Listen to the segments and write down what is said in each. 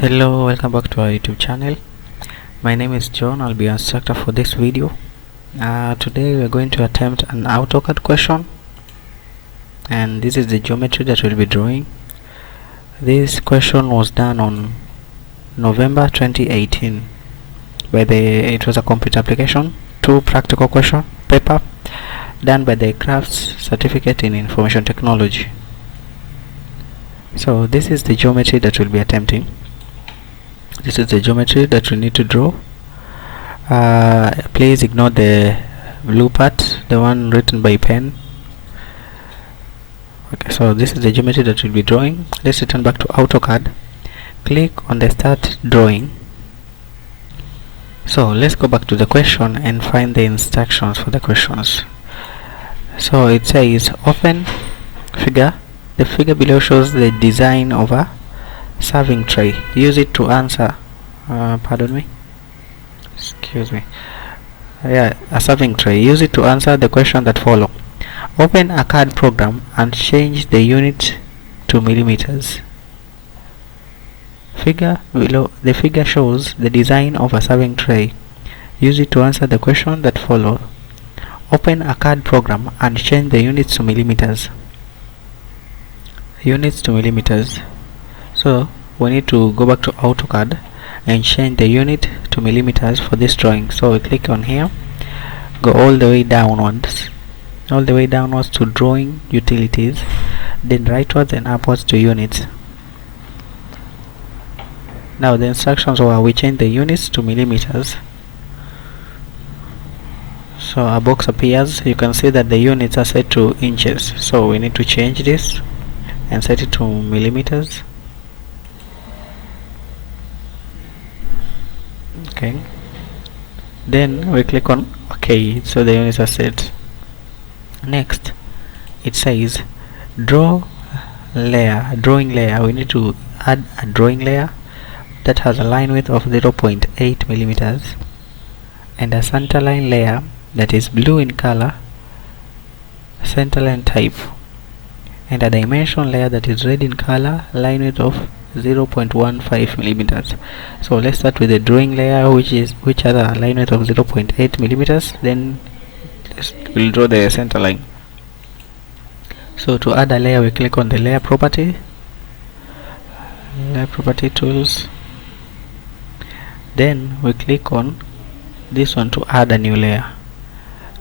Hello, welcome back to our YouTube channel. My name is John. I'll be your instructor for this video. Today we're going to attempt an AutoCAD question, and this is the geometry that we'll be drawing. This question was done on November 2018 it was a computer application 2 practical question paper done by the Crafts Certificate in Information Technology. So this is the geometry that we'll be attempting. This is the geometry that we need to draw. Please ignore the blue part, the one written by pen. Okay, so this is the geometry that we'll be drawing. Let's return back to AutoCAD. Click on the Start Drawing. So let's go back to the question and find the instructions for the questions. So it says open figure. The figure below shows the design of a serving tray. Use it to answer a serving tray. Use it to answer the question that follow. Open a CAD program and change the unit to millimeters. Figure below the figure shows the design of a serving tray. Use it to answer the question that follow. Open a CAD program and change the units to millimeters. Units to millimeters. So we need to go back to AutoCAD and change the unit to millimeters for this drawing. So we click on here, go all the way downwards to drawing utilities, then rightwards and upwards to units. Now the instructions were we change the units to millimeters. So a box appears. You can see that the units are set to inches, so we need to change this and set it to millimeters. Okay, then we click on OK, so the units are set. Next it says drawing layer. We need to add a drawing layer that has a line width of 0.8 millimeters and a centerline layer that is blue in color, centerline type, and a dimension layer that is red in color, line width of 0.15 millimeters. So let's start with the drawing layer, which has a line width of 0.8 millimeters. Then we'll draw the center line. So to add a layer, we click on the layer property tools. Then we click on this one to add a new layer,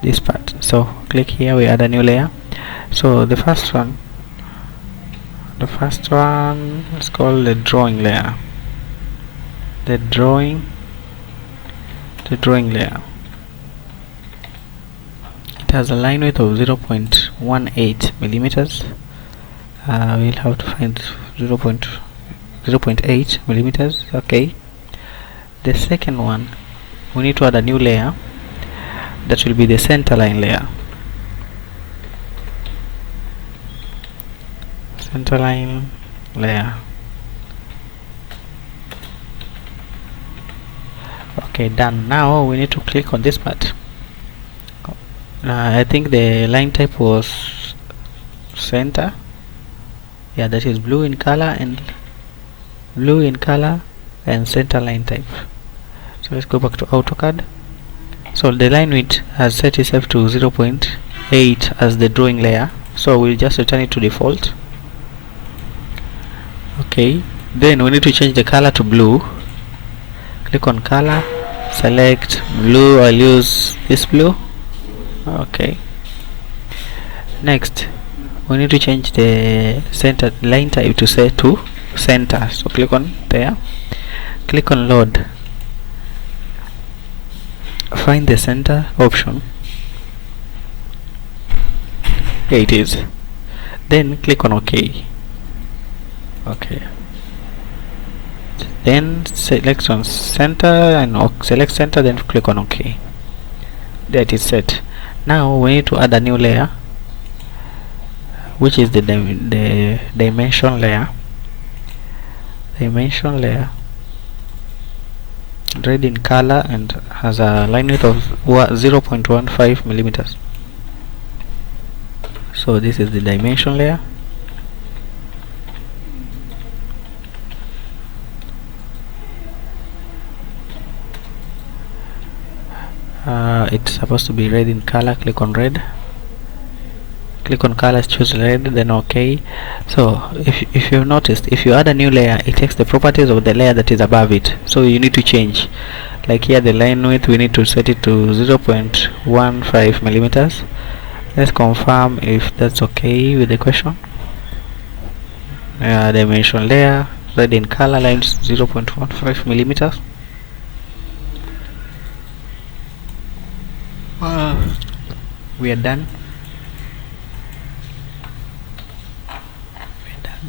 this part. So click here, we add a new layer. So the first one is called the drawing layer. The drawing layer. It has a line width of 0.18 millimeters. We'll have to find 0.8 millimeters. Okay. The second one, we need to add a new layer that will be the centerline layer. Centerline layer. Okay, done. Now we need to click on this part. I think the line type was center. Yeah, that is blue in color and center line type. So let's go back to AutoCAD. So the line width has set itself to 0.8 as the drawing layer, so we'll just return it to default. Okay, then we need to change the color to blue. Click on color, select blue. I'll use this blue. Okay, next we need to change the center line type to set to center. So click on there, click on load, find the center option. Here it is. Then click on OK. Okay, then select on center and select center, then click on OK. That is set. Now we need to add a new layer, which is the dimension layer. Red in color and has a line width of 0.15 millimeters. So this is the dimension layer. it's supposed to be red in color. Click on red, click on colors, choose red, then OK. So if you've noticed, if you add a new layer, it takes the properties of the layer that is above it, so you need to change. Like here, the line width, we need to set it to 0.15 millimeters. Let's confirm if that's okay with the question. Dimension layer, red in color, lines 0.15 millimeters. We are done.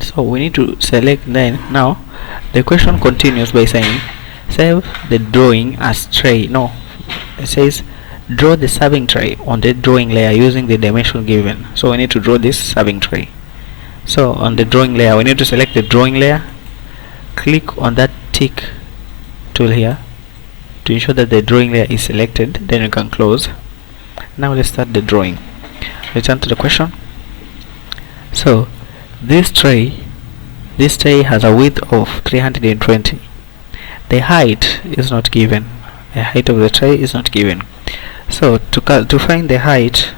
So we need to select. Then now the question continues by saying save the drawing as tray. No, it says draw the serving tray on the drawing layer using the dimension given. So we need to draw this serving tray. So on the drawing layer, we need to select the drawing layer, click on that tick tool here to ensure that the drawing layer is selected, then you can close. Now let's start the drawing. Return to the question. So this tray has a width of 320. The height is not given. The height of the tray is not given. So to find the height,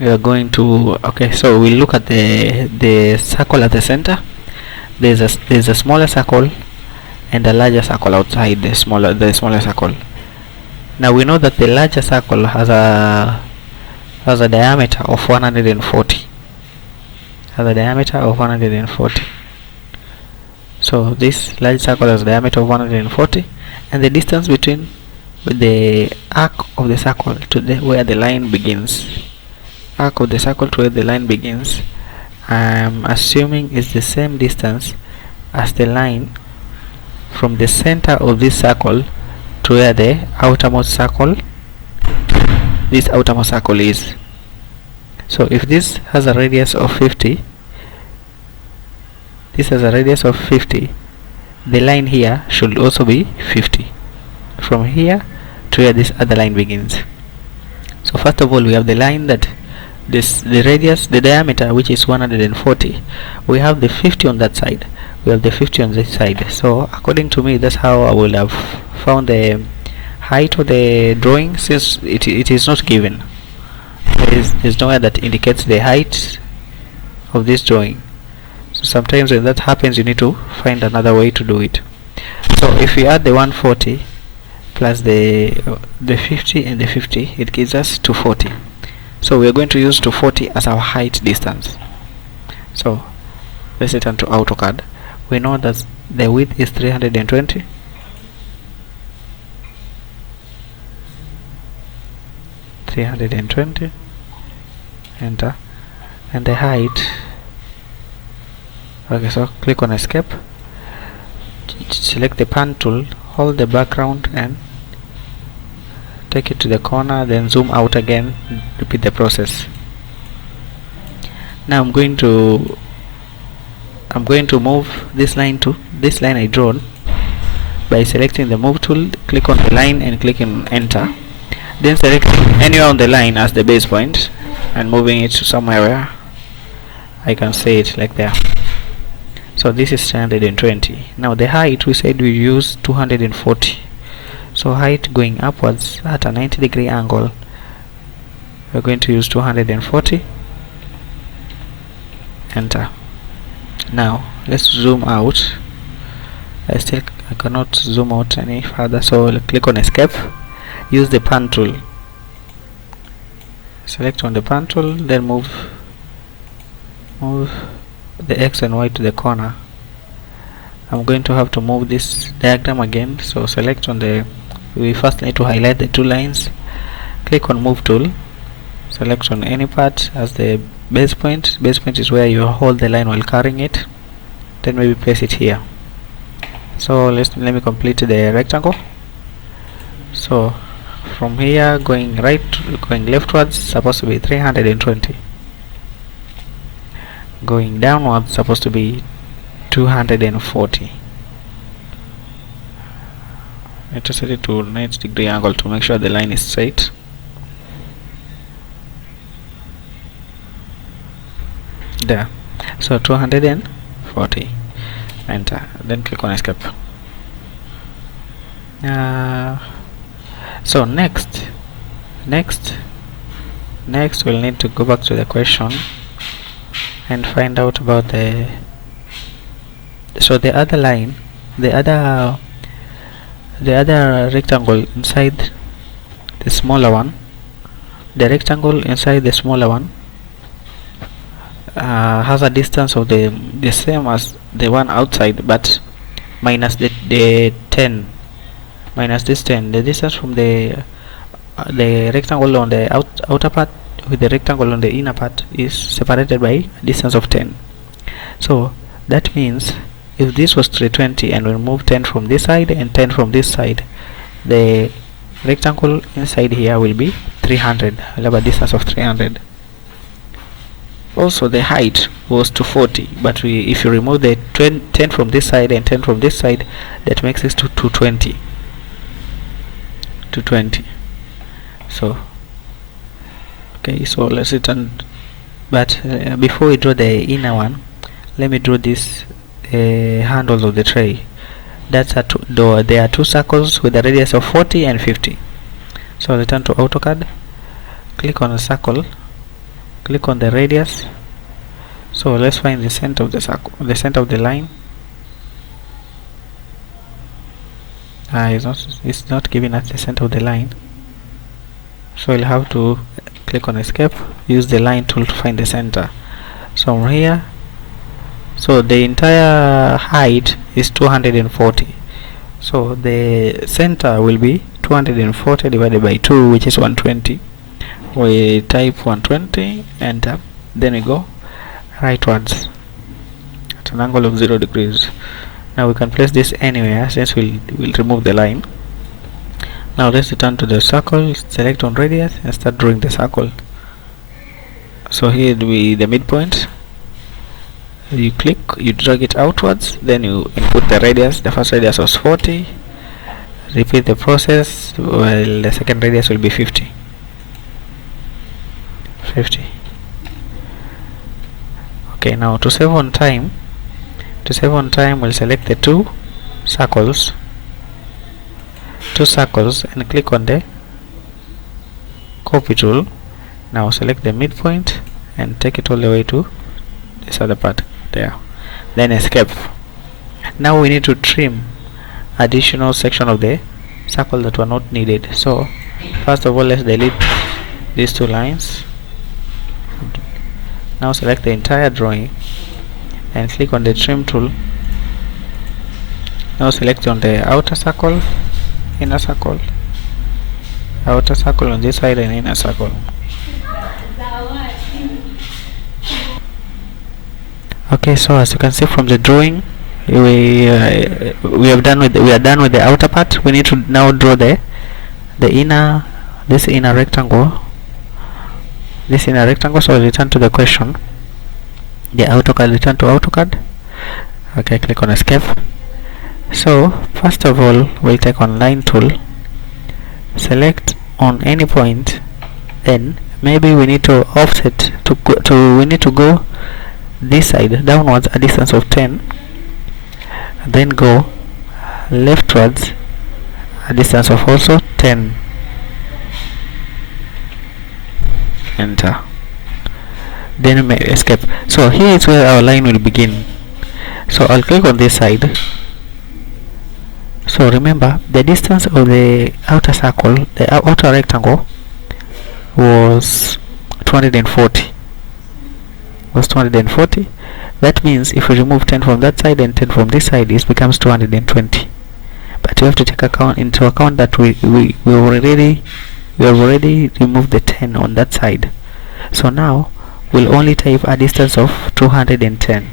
we are going to, okay, so we look at the circle at the center. There's a smaller circle and a larger circle outside the smaller circle. Now we know that the larger circle has a diameter of 140. So this large circle has a diameter of 140, and the distance between the arc of the circle to where the line begins. I'm assuming is the same distance as the line from the center of this circle to where the outermost circle is. So if this has a radius of 50, the line here should also be 50 from here to where this other line begins. So first of all, we have the line that the diameter, which is 140. We have the 50 on that side, we have the 50 on this side. So according to me, that's how I will have found the height of the drawing, since it is not given. There's nowhere that indicates the height of this drawing. So sometimes when that happens, you need to find another way to do it. So if we add the 140 plus the 50 and the 50, it gives us 240. So we are going to use 240 as our height distance. So let's return to AutoCAD. We know that the width is 320. Enter, and the height. Okay, so click on escape, select the pan tool, hold the background and take it to the corner, then zoom out again, repeat the process. Now I'm going to move this line to this line I drawn by selecting the move tool, click on the line and click on enter, then selecting anywhere on the line as the base point and moving it to somewhere where I can see it, like there. So this is 320. Now the height, we said we use 240. So height going upwards at a 90-degree angle, we're going to use 240. Enter. Now let's zoom out. I cannot zoom out any further, so click on escape, use the pan tool, select on the pan tool, then move the X and Y to the corner. I'm going to have to move this diagram again, so select on we first need to highlight the two lines, click on move tool, select on any part as the base point. Base point is where you hold the line while carrying it, then maybe place it here. So let me complete the rectangle. So from here going leftwards supposed to be 320, going downwards supposed to be 240. I just set it to 90-degree angle to make sure the line is straight. There. So 240. Enter. Then click on escape. So next we'll need to go back to the question and find out about the other line, the other rectangle inside the smaller one. The rectangle inside the smaller one has a distance of the same as the one outside, but minus the 10, minus this 10. The distance from the rectangle on the outer part with the rectangle on the inner part is separated by a distance of 10. So that means if this was 320 and we remove 10 from this side and 10 from this side, the rectangle inside here will be 300. We'll have a distance of 300. Also the height was 240, but if you remove the 10 from this side and 10 from this side, that makes it to 220. So okay, so let's return, but before we draw the inner one, let me draw this handles of the tray. There are two circles with a radius of 40 and 50. So return to AutoCAD, click on the circle, click on the radius. So let's find the center of the circle, the center of the line. It's not giving us the center of the line, so we'll have to click on escape, use the line tool to find the center. So from here, so the entire height is 240, so the center will be 240 divided by 2, which is 120. We type 120, enter, then we go rightwards at an angle of 0 degrees. Now we can place this anywhere since we'll remove the line. Now let's return to the circle, select on radius and start drawing the circle. So here will be the midpoint. You click, you drag it outwards, then you input the radius. The first radius was 40. Repeat the process. Well, the second radius will be 50. Okay, now to save on time, we'll select the two circles and click on the copy tool. Now select the midpoint and take it all the way to this other part there, then escape. Now we need to trim additional section of the circle that were not needed. So first of all, let's delete these two lines. Now select the entire drawing and click on the trim tool. Now select on the outer circle, inner circle, outer circle on this side and inner circle. Okay, so as you can see from the drawing, we are done with the outer part. We need to now draw this inner rectangle. So return to the question, the AutoCAD, return to AutoCAD. Okay, click on escape. So first of all, we'll take on line tool, select on any point, then maybe we need to offset we need to go this side downwards a distance of 10, then go leftwards a distance of also 10, enter, then escape. So here is where our line will begin. So I'll click on this side. So remember, the distance of the outer circle, the outer rectangle, was 240. That means if we remove 10 from that side and 10 from this side, it becomes 220. But we have to take into account that we have already removed the 10 on that side. So now we'll only type a distance of 210.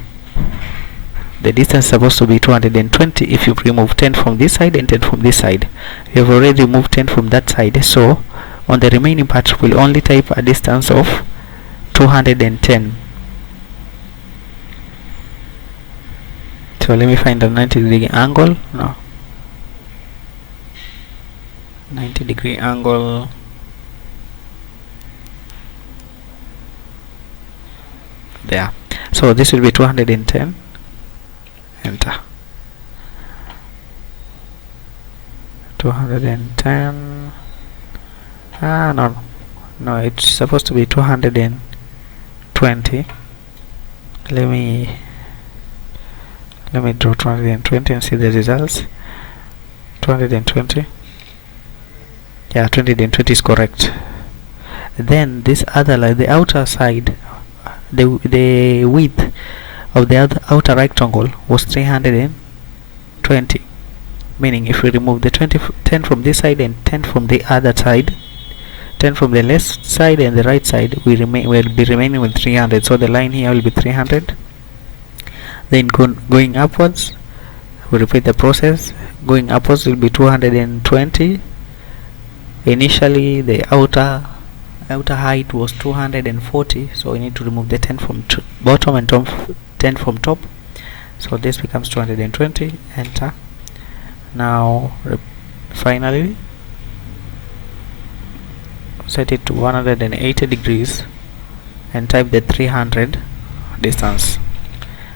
The distance is supposed to be 220 if you remove 10 from this side and 10 from this side. We have already removed 10 from that side, so on the remaining part we'll only type a distance of 210. So let me find a 90-degree angle. No, 90-degree angle. There. So this will be 210. Enter. 210. No, it's supposed to be 220. Let me draw 220 and see the results. 220. Yeah, 220 is correct. Then this other line, the outer side, the width of the outer rectangle was 320. Meaning if we remove the 10 from this side and 10 from the other side, 10 from the left side and the right side, will be remaining with 300. So the line here will be 300. Then going upwards, we repeat the process. Going upwards will be 220. Initially the outer height was 240, so we need to remove the 10 from bottom and 10 from top. So this becomes 220. Enter. Now finally set it to 180 degrees and type the 300 distance.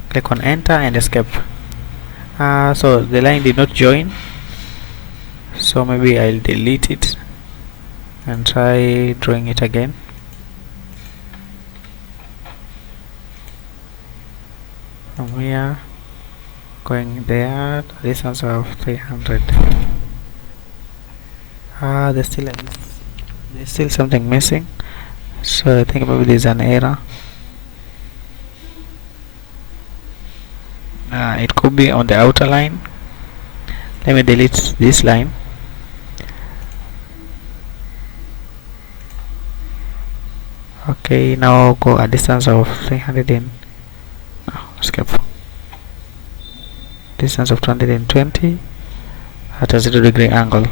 Click on enter and escape. So the line did not join, so maybe I'll delete it and try drawing it again. From here going there, distance of 300. There's still something missing, so I think maybe there's an error. It could be on the outer line. Let me delete this line. Okay, now go a distance of 300 in escape. Distance of 220 at a 0-degree angle.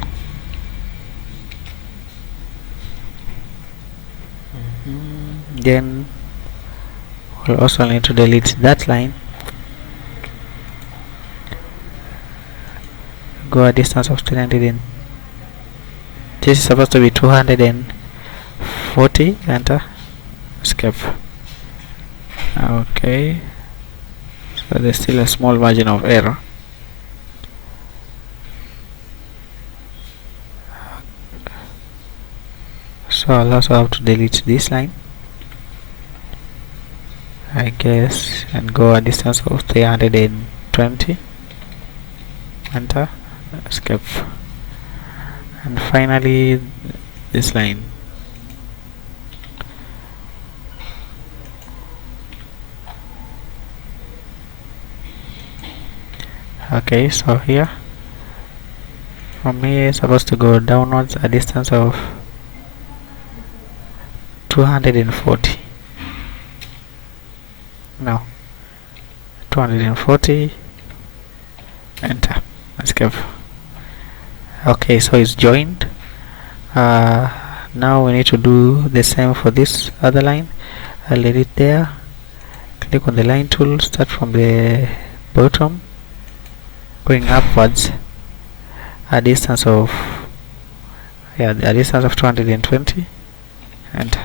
Then we'll also need to delete that line. Go a distance of 300 in. This is supposed to be 240. Enter. Escape. Okay, so there's still a small margin of error. So I'll also have to delete this line, I guess, and go a distance of 320. Enter. Escape. And finally this line. Okay, so here from here it's supposed to go downwards a distance of 240. Now 240. Enter. Escape. Okay, so it's joined. Now we need to do the same for this other line. I'll let it there. Click on the line tool, start from the bottom, going upwards a distance of 220. And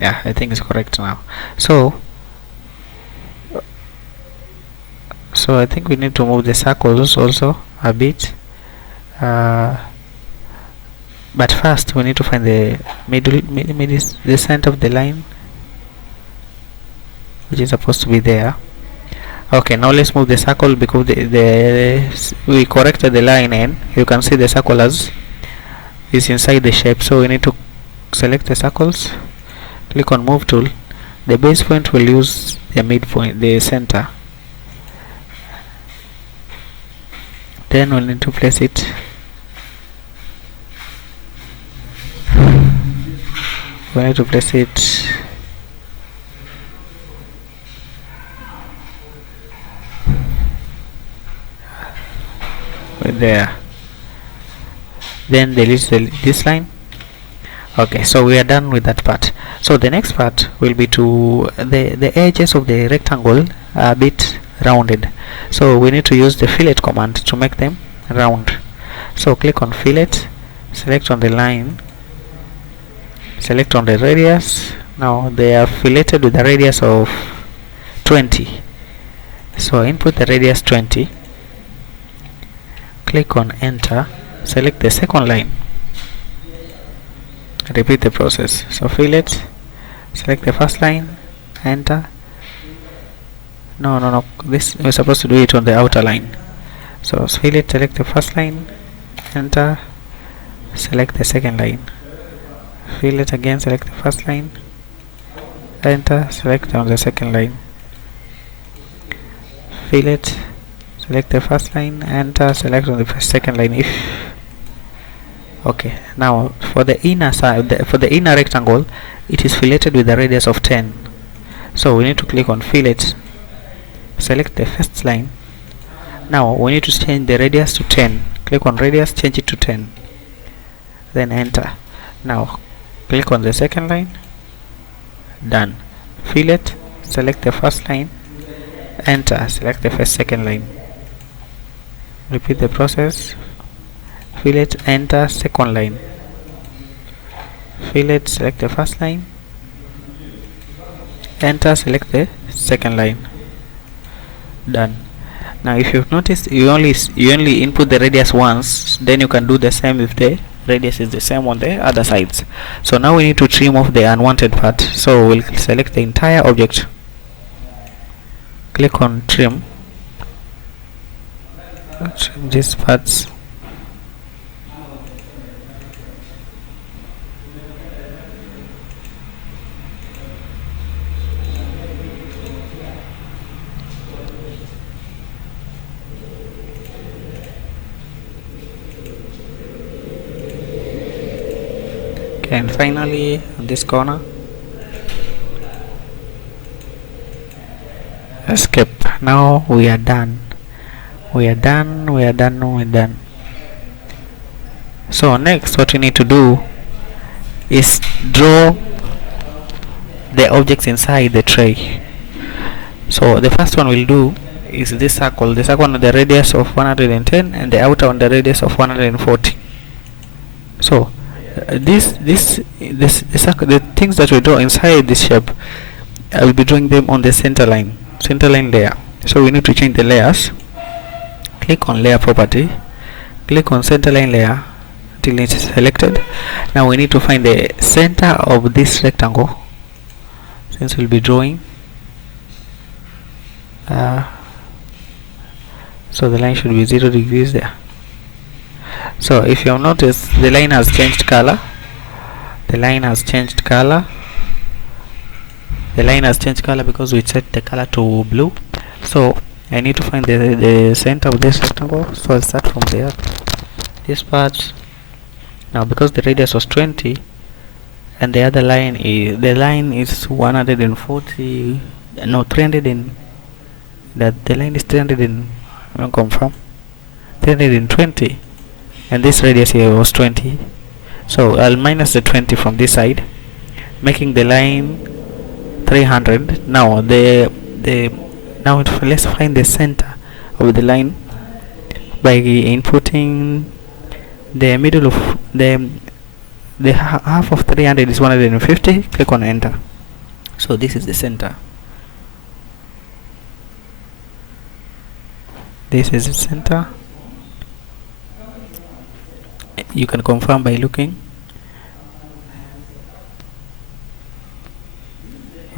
yeah, I think it's correct now. So I think we need to move the circles also a bit, but first we need to find the middle, the center of the line, which is supposed to be there. Okay, now let's move the circle, because we corrected the line and you can see the circle is inside the shape. So we need to select the circles, click on move tool. The base point will use the midpoint, the center. Then we'll need to place it. We need to place it right there. Then delete this line. Okay, so we are done with that part. So the next part will be to the edges of the rectangle are a bit rounded, so we need to use the fillet command to make them round. So click on fillet, select on the line, select on the radius. Now they are filleted with a radius of 20, so input the radius 20, click on enter, select the second line, Repeat the process. So fillet, select the first line, enter. No, this we're supposed to do it on the outer line. So fillet, select the first line, enter, select the second line. Fillet again, select the first line, enter, select on the second line. Fillet, select the first line, enter, select on the second line. If okay, now for the inner side, for the inner rectangle, it is filleted with a radius of 10. So we need to click on fillet, select the first line. Now we need to change the radius to 10. Click on radius, change it to 10, then enter. Now click on the second line, done. Fillet, select the first line, enter, select the second line. Repeat the process. Fillet, enter, second line. Fillet, select the first line, enter, select the second line, done. Now if you've noticed, you only input the radius once, then you can do the same if the radius is the same on the other sides. So now we need to trim off the unwanted part, so we'll select the entire object, click on trim these parts. And finally on this corner, escape. Now we are done. We're done. So next what we need to do is draw the objects inside the tray. So the first one we'll do is this circle, the second on the radius of 110 and the outer on the radius of 140. So the things that we draw inside this shape, I will be drawing them on the center line layer. So we need to change the layers. Click on layer property, click on center line layer till it's selected. Now we need to find the center of this rectangle, since we'll be drawing. So the line should be 0 degrees there. So if you have noticed, the line has changed color. Because we set the color to blue. So I need to find the center of this rectangle. So I'll start from there, this part. Now because the radius was 20 and the other line is 140, no, 300 in that the line is 300 in, I don't confirm, 320, and this radius here was 20. So I'll minus the 20 from this side, making the line 300. Now let's find the center of the line by inputting the middle of the half of 300 is 150. Click on enter. So this is the center. This is the center. You can confirm by looking.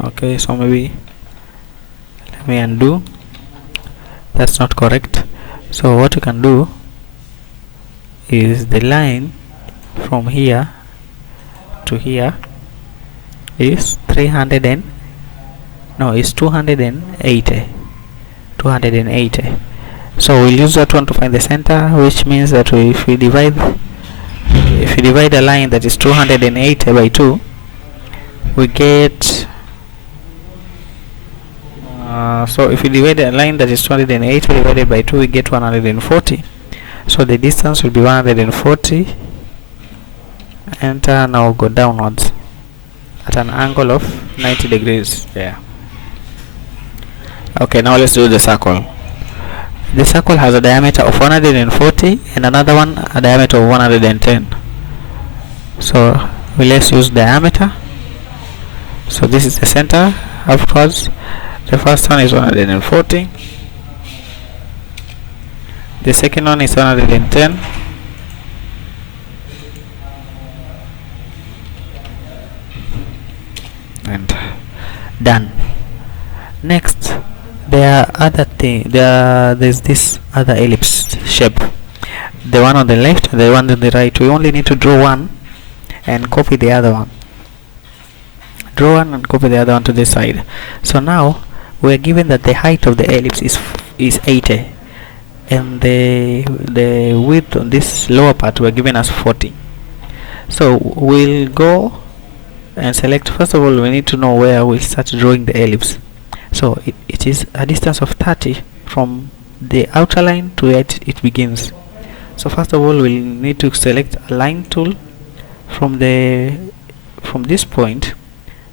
Okay, so maybe let me undo. That's not correct. So what you can do is the line from here to here is 280. So we'll use that one to find the center, which means that if we divide a line that is 280 by 2, we get so if we divide a line that is 280 divided by 2, we get 140. So the distance will be 140. Enter. Now go downwards at an angle of 90 degrees there. Okay, now let's do the circle. The circle has a diameter of 140 and another one a diameter of 110. So let's use diameter. So this is the center. Afterwards, the first one is 140. The second one is 110. enter. Done. Next, there's this other ellipse shape, the one on the left, the one on the right. We only need to draw one and copy the other one. Draw one and copy the other one to this side. So now we are given that the height of the ellipse is 80, and the width on this lower part we are given as 40. So we'll go and select. First of all, we need to know where we'll start drawing the ellipse. So it is a distance of 30 from the outer line to where it begins. So first of all, we'll need to select a line tool from this point.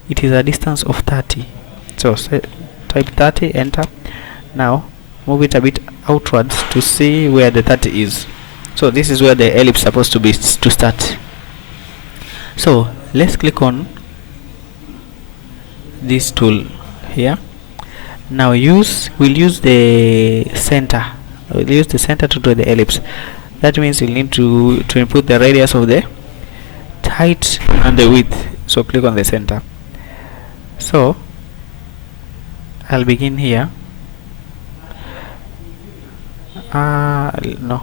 It is a distance of 30. So type 30, enter. Now move it a bit outwards to see where the 30 is. So this is where the ellipse is supposed to start. So let's click on this tool here. Now we'll use the center. We'll use the center to draw the ellipse. That means you'll need to input the radius of the height and the width. So click on the center. So I'll begin here. No.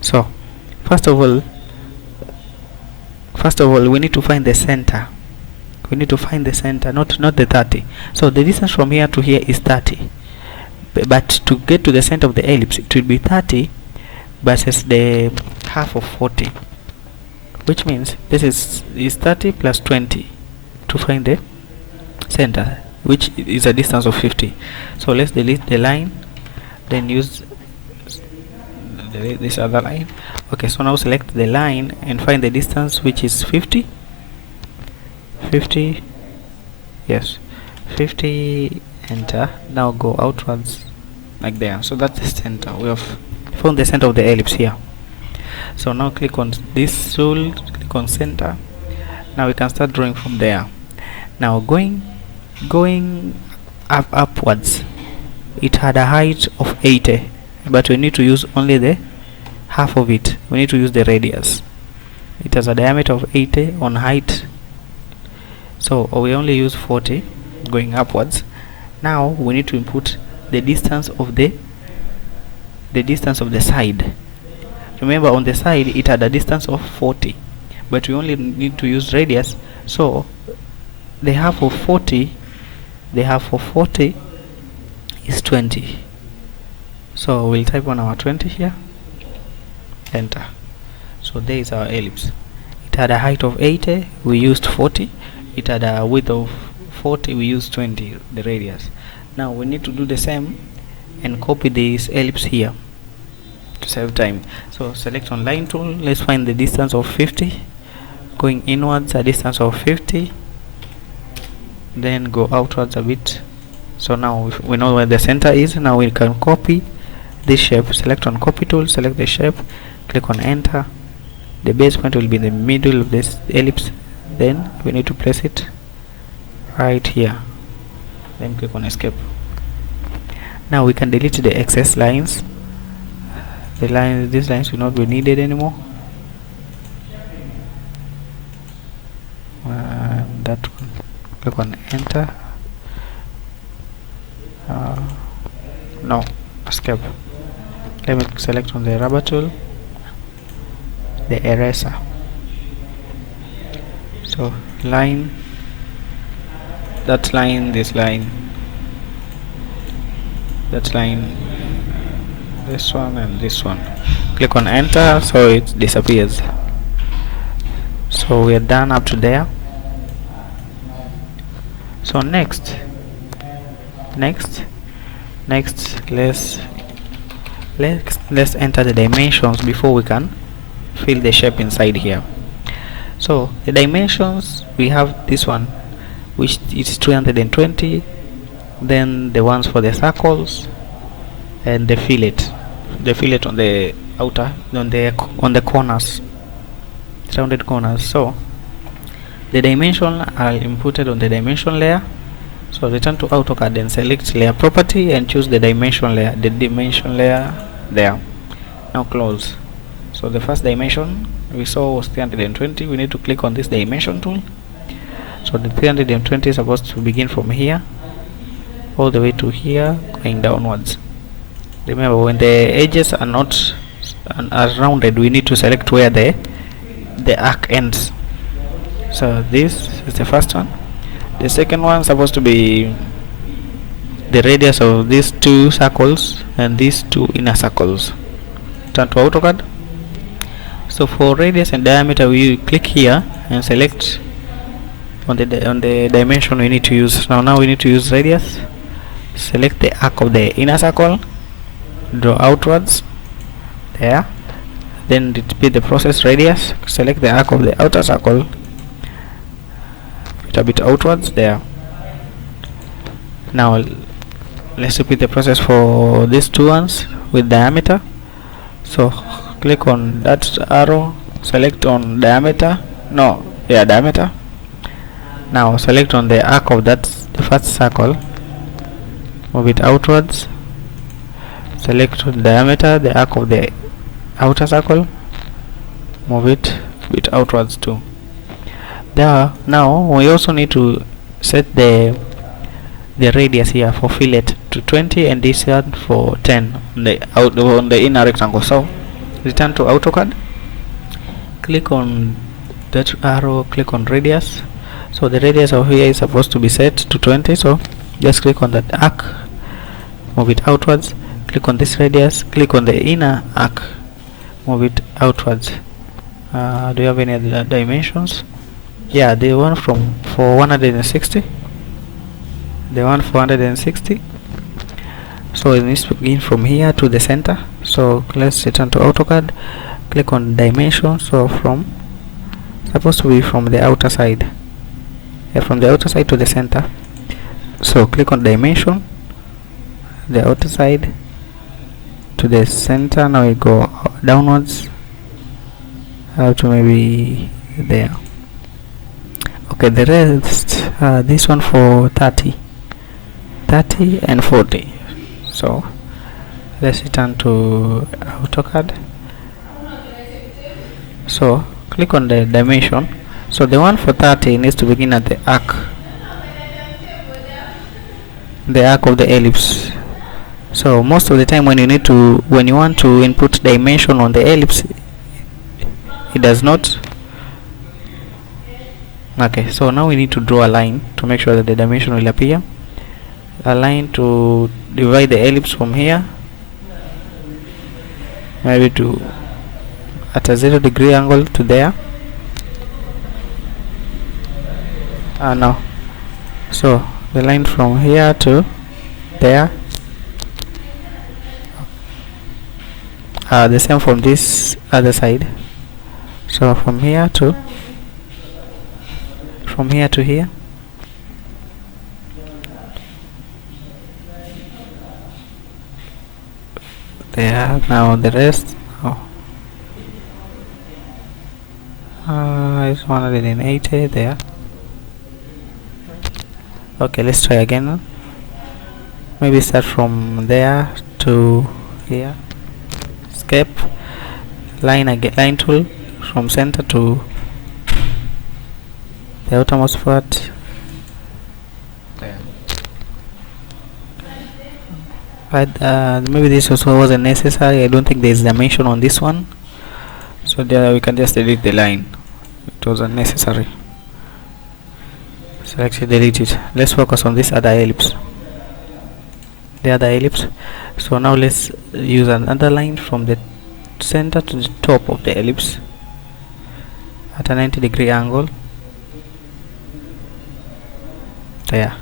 So first of all we need to find the center. We need to find the center, not the 30. So the distance from here to here is 30, but to get to the center of the ellipse it will be 30 versus the half of 40, which means this is 30 plus 20 to find the center, which is a distance of 50. So let's delete the line, then use this other line. Okay, so now select the line and find the distance, which is 50. Yes, 50, enter. Now go outwards like there. So that's the center. We have found the center of the ellipse here. So now click on this tool, click on center. Now we can start drawing from there. Now going upwards, it had a height of 80, but we need to use only the half of it. We need to use the radius. It has a diameter of 80 on height, so we only use 40 going upwards. Now we need to input the distance of the side. Remember, on the side it had a distance of 40, but we only need to use radius. So the half of 40 is 20. So we'll type on our 20 here, enter. So there is our ellipse. It had a height of 80, we used 40. It had a width of 40, we used 20, the radius. Now we need to do the same and copy this ellipse here to save time. So select on line tool, let's find the distance of 50, going inwards a distance of 50, then go outwards a bit. So now we know where the center is. Now we can copy this shape. Select on copy tool, select the shape, click on enter. The base point will be in the middle of this ellipse, then we need to place it right here, then click on escape. Now we can delete the excess lines. These lines will not be needed anymore. That one, click on enter. No, escape. Let me select on the rubber tool, the eraser. So line, that line, this line, that line, this one and this one. Click on enter, so it disappears. So we are done up to there. So next let's enter the dimensions before we can fill the shape inside here. So the dimensions, we have this one, which is 320, then the ones for the circles and the fillet on the outer, on the corners, rounded corners. So the dimension are inputted on the dimension layer. So return to AutoCAD and select layer property and choose the dimension layer, there. Now close. So the first dimension we saw was 320. We need to click on this dimension tool. So the 320 is supposed to begin from here all the way to here, going downwards. Remember, when the edges are not are rounded, we need to select where the arc ends. So this is the first one. The second one is supposed to be the radius of these two circles and these two inner circles. Turn to AutoCAD. So for radius and diameter, we click here and select on the dimension we need to use. Now we need to use radius. Select the arc of the inner circle, draw outwards there, then repeat the process. Radius, select the arc of the outer circle, a bit outwards there. Now let's repeat the process for these two ones with diameter. So click on that arrow, select on diameter, diameter. Now select on the arc of the first circle, move it outwards, select on diameter, the arc of the outer circle, move it a bit outwards too. There. Now we also need to set the radius here for fillet to 20 and this one for 10 on the inner rectangle. So return to AutoCAD, click on that arrow, click on radius. So the radius of here is supposed to be set to 20, so just click on that arc, move it outwards, click on this radius, click on the inner arc, move it outwards. Do you have any other dimensions? Yeah, the one for 160, the one for 160. So it needs to begin from here to the center. So let's return to AutoCAD, click on dimension. So supposed to be from the outer side, from the outer side to the center. So click on dimension, the outer side to the center. Now we go downwards up to maybe there. Okay, the rest, this one for 30 and 40. So let's return to AutoCAD. So click on the dimension. So the one for 30 needs to begin at the arc of the ellipse. So most of the time when you want to input dimension on the ellipse, it does not. Okay, so now we need to draw a line to make sure that the dimension will appear. A line to divide the ellipse from here, maybe at a 0 degree angle to there. Now, so the line from here to there, the same from this other side. So from here to here. There. Now the rest is 180 there. Okay, let's try again. Maybe start from there to here. Escape, line tool from center to the outermost part. Maybe this also wasn't necessary. I don't think there is dimension on this one, so there we can just delete the line. It was unnecessary, so actually delete it. Let's focus on this other ellipse, the other ellipse. So now let's use another line from the center to the top of the ellipse at a 90 degree angle. There.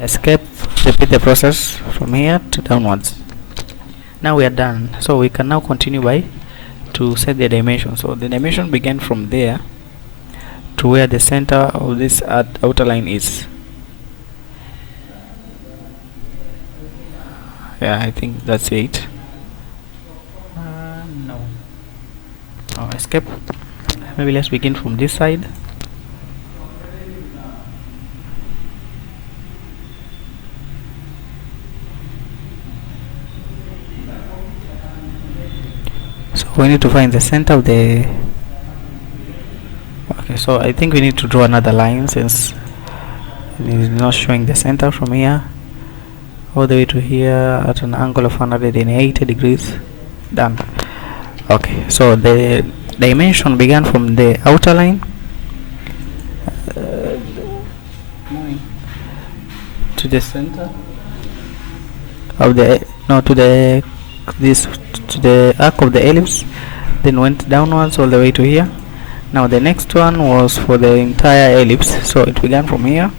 Escape, repeat the process from here to downwards. Now we are done, so we can now continue to set the dimension. So the dimension began from there to where the center of this outer line is. Yeah, I think that's it. No. Oh, escape. Maybe let's begin from this side. So we need to find the center of the. Okay, Okay, so I think we need to draw another line since it is not showing the center from here all the way to here at an angle of 180 degrees. Done. Okay, so the dimension began from the outer line to the center of the to the arc of the ellipse, then went downwards all the way to here. Now the next one was for the entire ellipse, so it began from here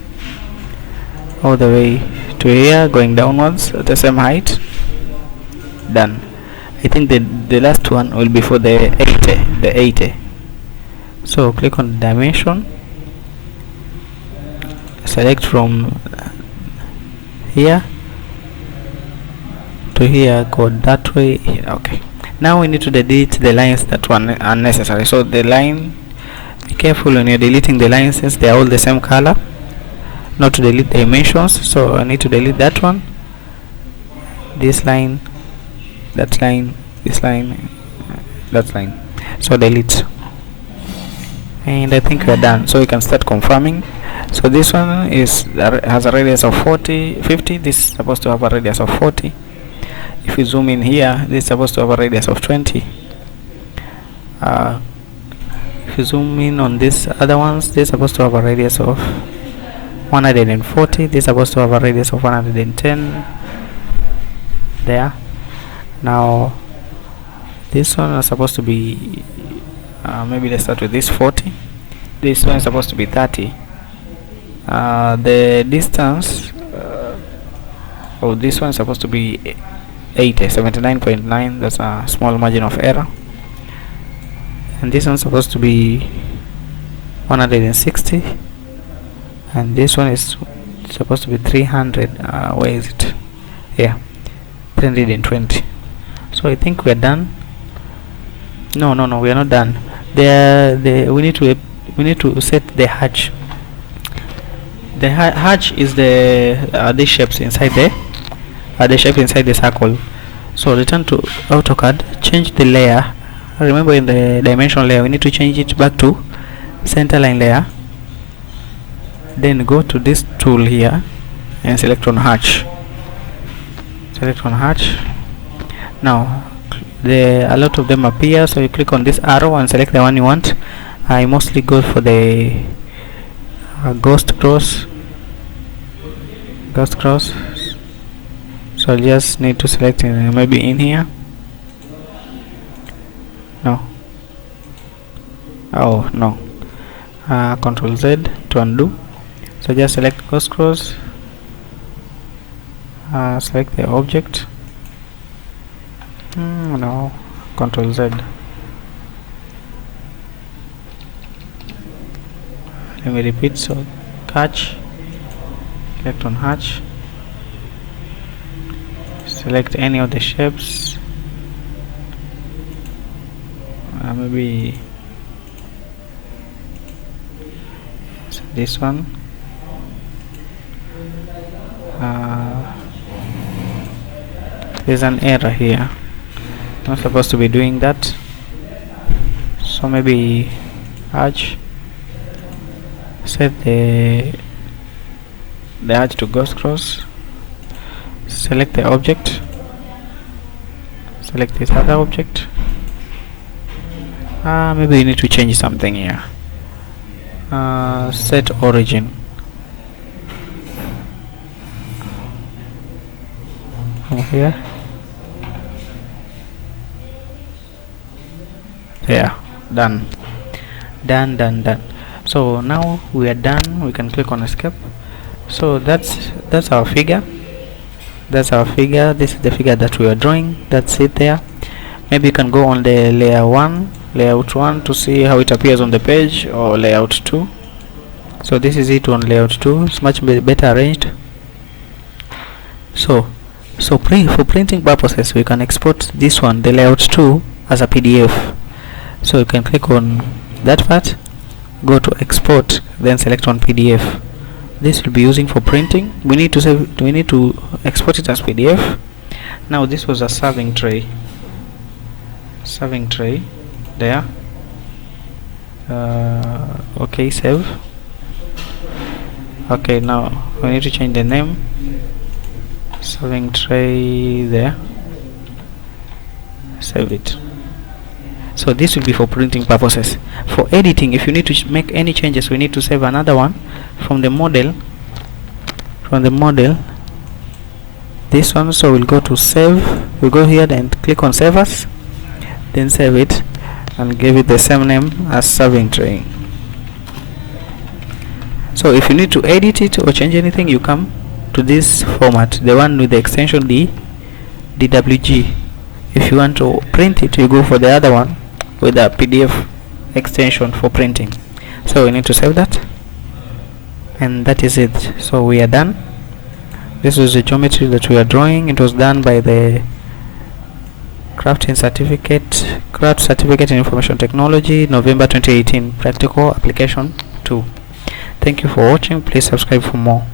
all the way to here, going downwards at the same height. Done. I think the last one will be for the 80. So click on dimension, select from here to here, go that way. Okay, now we need to delete the lines that were unnecessary. So the line, be careful when you're deleting the lines since they are all the same color, not to delete the dimensions. So I need to delete that one, this line, that line, this line, that line. So delete, and I think we're done. So we can start confirming. So this one has a radius of 50. This is supposed to have a radius of 40. If we zoom in here, this is supposed to have a radius of 20. If you zoom in on these other ones, this is supposed to have a radius of 140. This is supposed to have a radius of 110. There. Now this one is supposed to be maybe let's start with this 40. This one is supposed to be 30. The distance of this one is supposed to be 79.9. That's a small margin of error. And this one is supposed to be 160, and this one is supposed to be 300. Where is it? Yeah, 320. So I think we're done. No, we are not done. We need to set the hatch. The hatch is the shapes inside there, the shape inside the circle. So return to AutoCAD, change the layer. Remember, in the dimension layer we need to change it back to center line layer, then go to this tool here and select on hatch. Now a lot of them appear, so you click on this arrow and select the one you want. I mostly go for the ghost cross. So I just need to select maybe in here. No. Control Z to undo. So just select ghost cross, select the object. No, Control Z. Let me repeat. So hatch, select on hatch, select any of the shapes, maybe this one. There's an error here. Not supposed to be doing that. So maybe hatch, set the hatch to ghost cross, select the object, select this other object. Maybe we need to change something here. Set origin. Here. There. Done. So now we are done. We can click on escape. So that's our figure. This is the figure that we are drawing. That's it there. Maybe you can go on the layout 1 to see how it appears on the page, or layout 2. So this is it on layout 2. It's much better arranged. So for printing purposes, we can export this one, the layout 2, as a PDF. So you can click on that part, go to export, then select on PDF. This will be using for printing. We need to export it as PDF. Now this was a serving tray there. Okay, save. Okay, now we need to change the name. Serving tray there. Save it. So this will be for printing purposes. For editing, if you need to make any changes, we need to save another one from the model. This one, so we'll go to save. We'll go here and click on save as, then save it and give it the same name as serving tray. So if you need to edit it or change anything, you come to this format, the one with the extension DWG. If you want to print it, you go for the other one with a PDF extension for printing. So we need to save that, and that is it. So we are done. This is the geometry that we are drawing. It was done by the craft certificate in information technology, November 2018, practical application 2. Thank you for watching. Please subscribe for more.